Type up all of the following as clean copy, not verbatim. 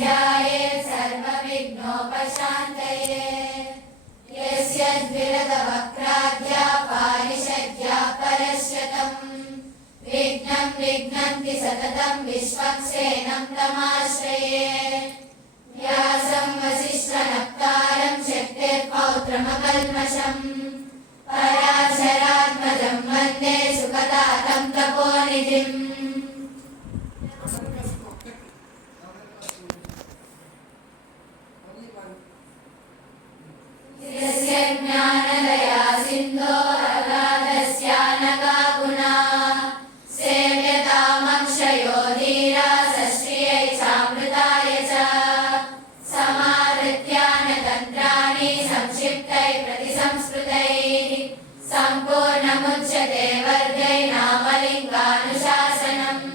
ध्यायेत् सर्वविघ्नोपशान्तये यस्य द्विरदवक्त्राद्या पारिषद्या परश्यतम् विघ्नं विघ्नन्ति सततं विश्वक्सेनं तमाश्रये व्यासं वसिष्ठनप्तारं शक्तिर्पौत्रमकल्मषम् पराशरात्मजं वन्दे सुखदातं तपोनिधिम् यस्य ज्ञानदया सिन्धो रघादस्यानका गुणाः सेव्यतामक्षयो धीरा सश्रियै चामृताय च समाहृत्यानतन्त्राणि संक्षिप्तैः प्रतिसंस्कृतैः सम्पूर्णमुच्यते वर्गैर्नामलिङ्गानुशासनम्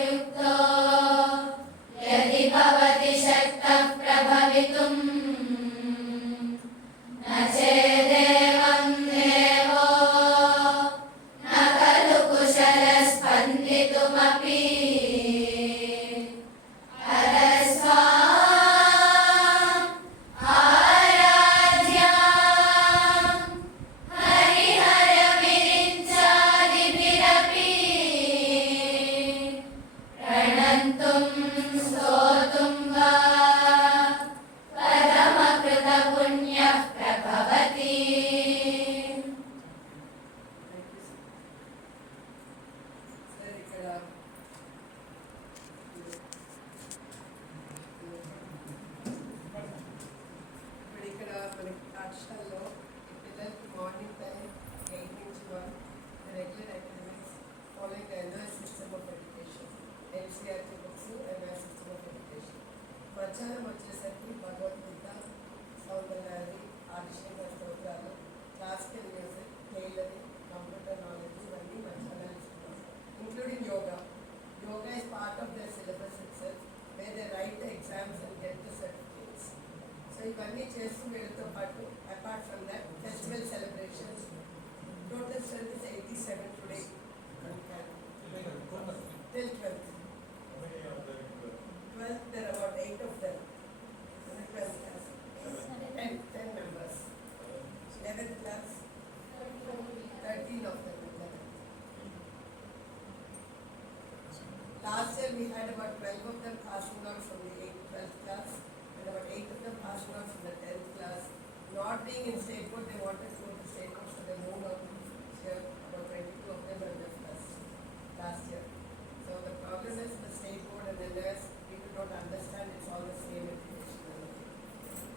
युक्तो यदि भवति शक्तः प्रभवितुम् न चेदेवं देवो न खलु कुशलः स्पन्दितुमपि हरस्वाम् आराध्यां हरिहरविरिञ्चादिभिरपि प्रणन्तुं स्तोतुं वा परमकृतपुण्यः प्रभवति ఇక్కడ మనకి పాఠశాలలో పిల్లలకి మార్నింగ్ టైం 8 నుంచి 1 రెగ్యులర్ అకాడమిక్స్ ఫాలోయింగ్ ఎన్ఐ system of education NCERT books ఎన్ఐ సిస్టమ్ ఆఫ్ ఎడ్యుకేషన్ మధ్యాహ్నం వచ్చేసరికి భగవద్గీత సౌందర్యాది ఆదిశంకర స్తోత్రాలు classical music tailoring computer knowledge ఇవన్నీ మధ్యాహ్నం ఇస్తున్నాం including yoga yoga is part of their syllabus itself where they write the exams and get the certificates. So ఇవన్నీ చేస్తూ వీళ్ళతో పాటు apart from that festival celebrations total strength is 87 today till 12th. 12th there are about 8 of them in the 12th class. 10 members. 11th class 13 of them. Last year we had about 12 of them passing out from the 12th class and about 8 of them passing out from the 10th class. Not being in state board, they wanted to go to state board, so they moved out this year. About 22 of them were left us last year. So the problem is the state board and the nurse, people don't understand it's all the same education.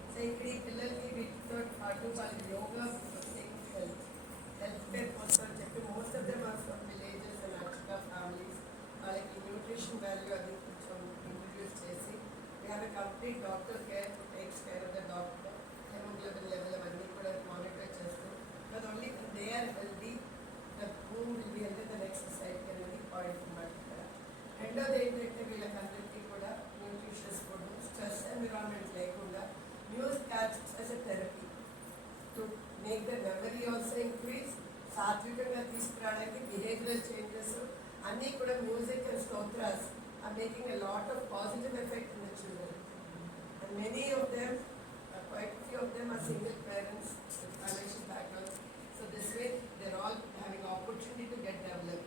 So ikkadi pillaki వీటితో పాటు వాళ్ళ yoga health care కోసం చెప్పి most of them are from villages and Archika families. వాళ్ళకి nutrition value అది కొంచెం introduce చేసి we have a complete doctor care takes care of the doctor hemoglobin level అవన్నీ కూడా మానిటర్ చేస్తూ but only they are healthy the whom will be healthy the next society అనేది point అన్నమాట ఇక్కడ రెండోది ఏంటంటే వీళ్ళకందరికీ కూడా న్యూట్రిషియస్ ఫుడ్ స్ట్రెస్ ఎన్విరాన్మెంట్ లేకుండా music acts as a therapy to make the memory also increase సాత్వికంగా తీసుకురావడానికి బిహేవియరల్ చేంజెస్ అన్నీ కూడా మ్యూజిక్ అండ్ స్తోత్రాస్ are making a lot of positive effect in the children. And many of them, quite a few of them are single parents with financial backgrounds. So this way they're all having opportunity to get developed.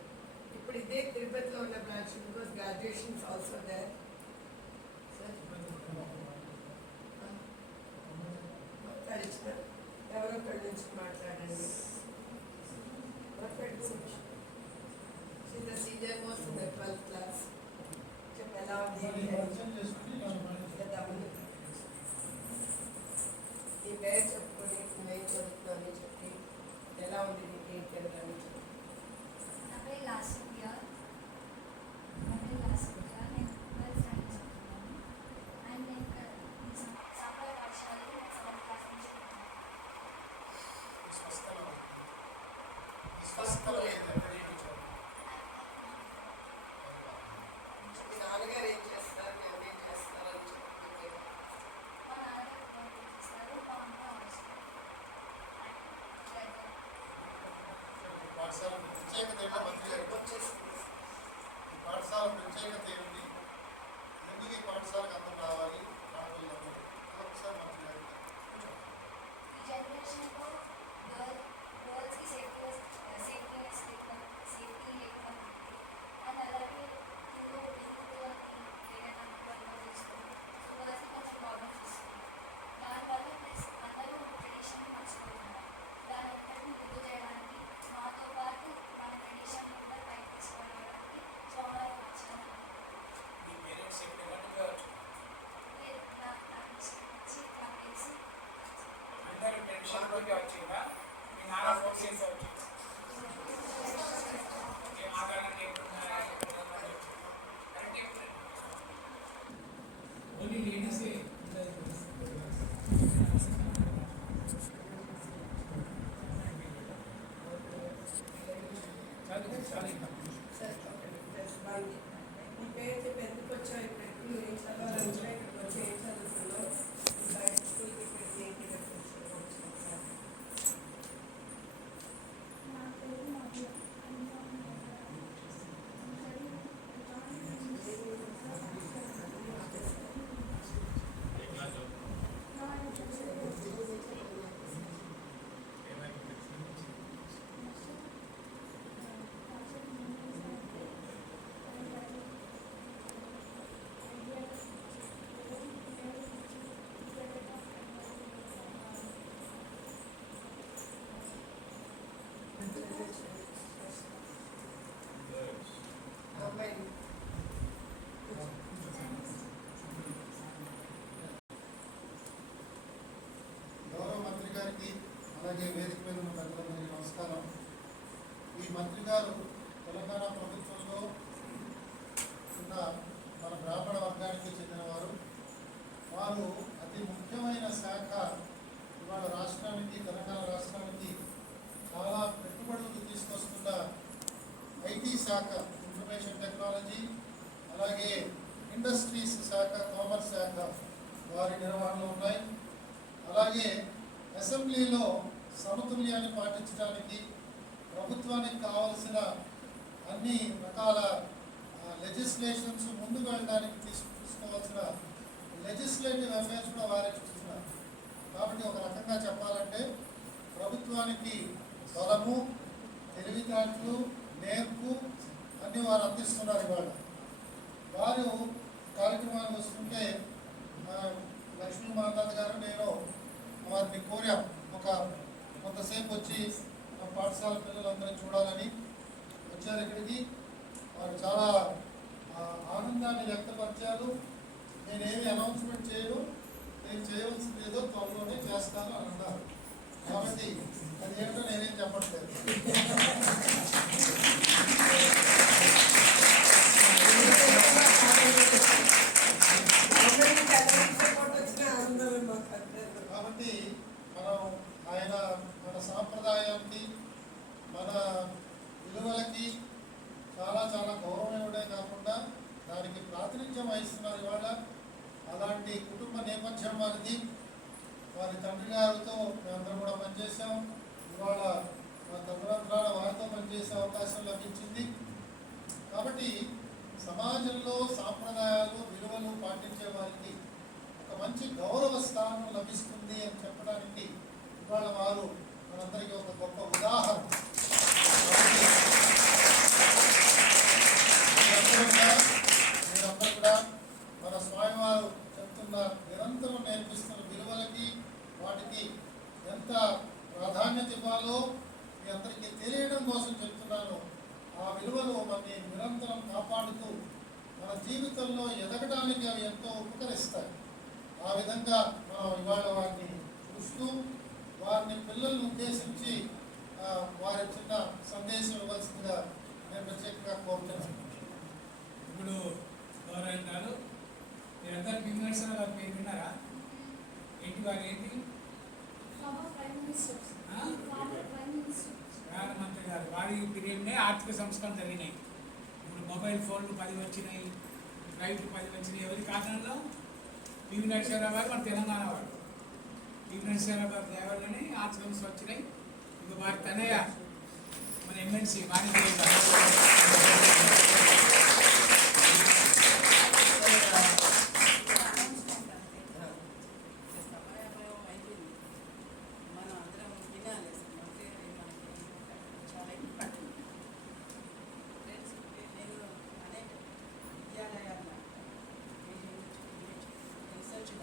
ఇప్పుడు ఇదే తిరుపతిలో ఉన్న branch because graduation is also there. మాట్లాడించిన ఎవరో ఒకరి నుంచి మాట్లాడండి. She's the senior most in the 12th class. ఎలా ఉంది ఈ పేరు చెప్పుకొని నేను చదువుతున్నాను చెప్పి ఎలా ఉంది నీకు ఏంటి అని లాస్ట్ ఇయర్ నేను సైన్స్ అండ్ నేను సంబర్ పాఠశాలలో సెవెంత్ క్లాస్ నుంచి మీ నాన్నగారు ఏం చేస్తారు మీరు ఏం చేస్తారు అని చెప్తుంటే మా నాన్నగారు చేస్తారు మా అమ్మ పాఠశాల ప్రత్యేకత ఏంటో మంత్రి గారు ఈ పాఠశాల ప్రత్యేకత ఏమిటి, ఎందుకు ఈ పాఠశాలకు అందరూ రావాలి, ఆడపిల్లలందరూ ఒకసారి మంత్రి గారు ఈ జనరేషన్లో గర్ల్స్కి సేఫ్టీ లేకుండా అండ్ అలాగే ఏదైనా తీసుకుంటాం సో గర్ల్స్కి కొంచెం ప్రాబ్లమ్స్ వస్తుంది. దానివల్ల ప్లస్ అందరూ ట్రెడిషన్ మర్చిపోతున్నారు. దాని ఒక్కటి ముందు చేయడానికి మాతో పాటు మన ట్రెడిషన్ కూడా పైకి తీసుకురావడానికి చాలా నచ్చాను. మీ పేరెంట్స్ ఎప్పుడు నాకు ఇష్టం వచ్చి నాకు తెలిసి అందరూ టెన్షన్ తోటి వచ్చిందా, మీ నాన్న ఫోన్ చేసి వచ్చింది మాట్లాడండి ఓన్లీ లేడీసే చాలు సార్ ఓకే ప్లస్ వన్ ఈ పేరు చెప్పి ఎందుకు వచ్చావు, ఇప్పుడు నువ్వు ఏం చదవాలంటే ఇక్కడికి వచ్చి ఏం చదువుతున్నావు, బయట స్కూల్కి ఇక్కడికి ఏంటి వచ్చావు సార్. నా పేరు మధు. అమ్మాయి గౌరవ మంత్రి గారికి అలాగే వేదిక మీద ఉన్న పెద్దలందరికీ నమస్కారం. ఈ మంత్రి గారు తెలంగాణ ప్రభుత్వంలో ఉన్న మన బ్రాహ్మణ వర్గానికి చెందినవారు. వారు అతి ముఖ్యమైన శాఖ ఇవాళ రాష్ట్రానికి, తెలంగాణ రాష్ట్రానికి చాలా పెట్టుబడులు తీసుకొస్తున్న ఐటీ శాఖ, ఇన్ఫర్మేషన్ టెక్నాలజీ, అలాగే ఇండస్ట్రీస్ శాఖ, కామర్స్ శాఖ వారి నిర్వహణలో ఉన్నాయి. అలాగే అసెంబ్లీలో సమతుల్యాన్ని పాటించడానికి ప్రభుత్వానికి కావలసిన అన్ని రకాల లెజిస్లేషన్స్ ముందుకు వెళ్ళడానికి తీసుకోవాల్సిన లెజిస్లేటివ్ అఫైర్స్ కూడా వారే చూస్తున్నారు. కాబట్టి ఒక రకంగా చెప్పాలంటే ప్రభుత్వానికి బలము, తెలివితేటలు, నేర్పు అన్ని వారు అందిస్తున్నారు. ఇవాళ వారు కార్యక్రమాలు వస్తుంటే లక్ష్మీ మాతాత గారు నేను వారిని కోరాం కొంతసేపు వచ్చి మా పాఠశాల పిల్లలందరూ చూడాలని. వచ్చారు ఇక్కడికి. వారు చాలా ఆనందాన్ని వ్యక్తపరిచారు. నేనేమి అనౌన్స్మెంట్ చేయను, నేను చేయవలసింది ఏదో త్వరలోనే చేస్తాను అని అన్నారు. కాబట్టి అది ఏంటో నేనేం చెప్పట్లేదు. కాబట్టి మనం మన సాంప్రదాయానికి, మన విలువలకి చాలా చాలా గౌరవం ఇవ్వడే కాకుండా దానికి ప్రాతినిధ్యం వహిస్తున్నారు ఇవాళ. అలాంటి కుటుంబ నేపథ్యం వారిది. వారి తండ్రి గారితో మేమందరం కూడా పనిచేసాం. ఇవాళ మా తదనంతరాల వారితో పనిచేసే అవకాశం లభించింది. కాబట్టి సమాజంలో సాంప్రదాయాలు, విలువలు పాటించే వారికి ఒక మంచి గౌరవ స్థానం లభిస్తుంది అని చెప్పడానికి ఇవాళ వారు మనందరికీ ఒక గొప్ప ఉదాహరణ. మీరందరూ కూడా మన స్వామివారు చెప్తున్న నిరంతరం నేర్పిస్తున్న విలువలకి, వాటికి ఎంత ప్రాధాన్యత ఇవ్వాలో మీ అందరికీ తెలియడం కోసం చెప్తున్నాను. ఆ విలువలు మనని నిరంతరం కాపాడుతూ మన జీవితంలో ఎదగడానికి అవి ఎంతో ఉపకరిస్తాయి. ఆ విధంగా మనం ఇవాళ వారిని చూస్తూ వారిని పిల్లల్ని ఉద్దేశించి వారి చిన్న సందేశం ఇవ్వాల్సిందిగా నేను ప్రత్యేకంగా కోరుతున్నాను. ఇప్పుడు గౌరవం గారు మీరందరూ బిజినెస్ గారు పేరు విన్నారా? ఏంటి వారు ఏంటి? ప్రధానమంత్రి గారు వారి పీరియడ్నే ఆర్థిక సంస్కరణ జరిగినాయి. ఇప్పుడు మొబైల్ ఫోన్లు 10 వచ్చినాయి, ఫ్లైట్లు 10 వచ్చినాయి. ఎవరి కారణంలో? పివి నరసింహారావు గారు మన తెలంగాణ వాడు. పివి నరసింహారావు గారు దేవాలని ఆర్థిక సంస్థ వచ్చినాయి. ఇక వారి తనయ్య మన ఎంఎన్సీ వాణిజ్య మనం అందరం వినాలి అంటే మనకి చాలా ఇంపార్టెంట్. నేను అనేక విద్యాలయాల రీసెర్చ్